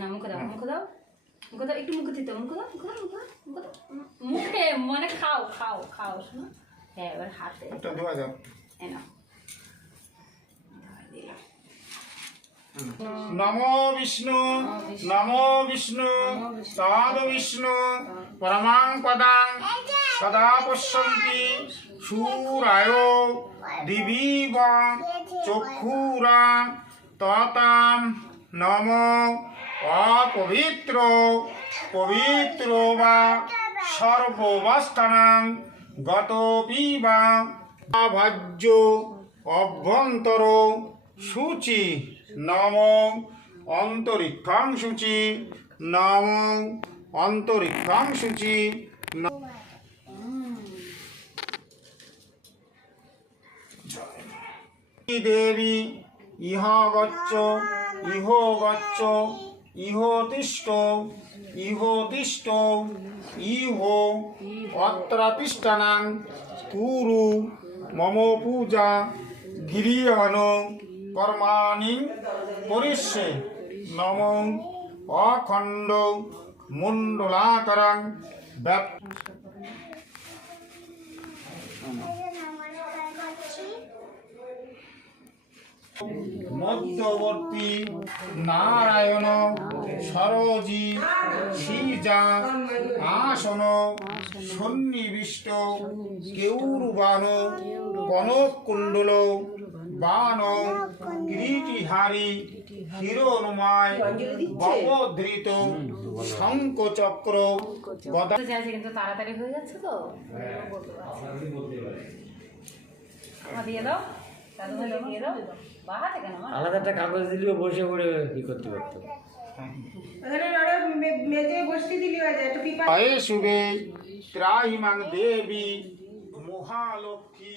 না মুখে দাও মুখে দাও মুখে দাও একটু মুখে দিতে মুখে দাও মুখে দাও মুখে দাও মুখে দাও মুখে মানে খাও খাও খাও শোনো হ্যাঁ এবার হাতে একটা ধোয়া যাও এনো নমো বিষ্ণু নমো বিষ্ণু তদ বিষ্ণু পরমাং পদাং সদা পশ্যন্তি সুরায় দিবিবা চক্ষুরা ততাম নম অপবিত্র পবিত্র বা সর্ববস্থানাং গতপি বা ভাজ্য অভ্যন্তর শুচি নম অন্তরিক্ষাং শুচি নম অন্তরিক্ষাং শুচি দেবী ইহ গচ্ছ ইহ গচ্ছ ইহ তিষ্ঠ ইহ তিষ্ঠ ইহ অত্র তিষ্ঠানাং কুরু মম পূজা গিরিহন কর্মাণি করিষ্যে নম অখণ্ড মুণ্ডলাকারং মধ্যবর্তী নারায়ণ সরোজি শ্রীজা আসন সন্নিবিষ্ট কেউরবান কনকুণ্ডল বান কিরীটিহারি হিরণময় ববধৃত শঙ্খচক্র গদা কিন্তু তাড়াতাড়ি হয়ে যাচ্ছে তো দিয়ে দাও দিয়ে দাও বাহাতে কেন আলাদা একটা কাগজ দিলেও বসে পড়ে কি করতে পারতো শুভে ত্রাহিমাং দেবী মহালক্ষ্মী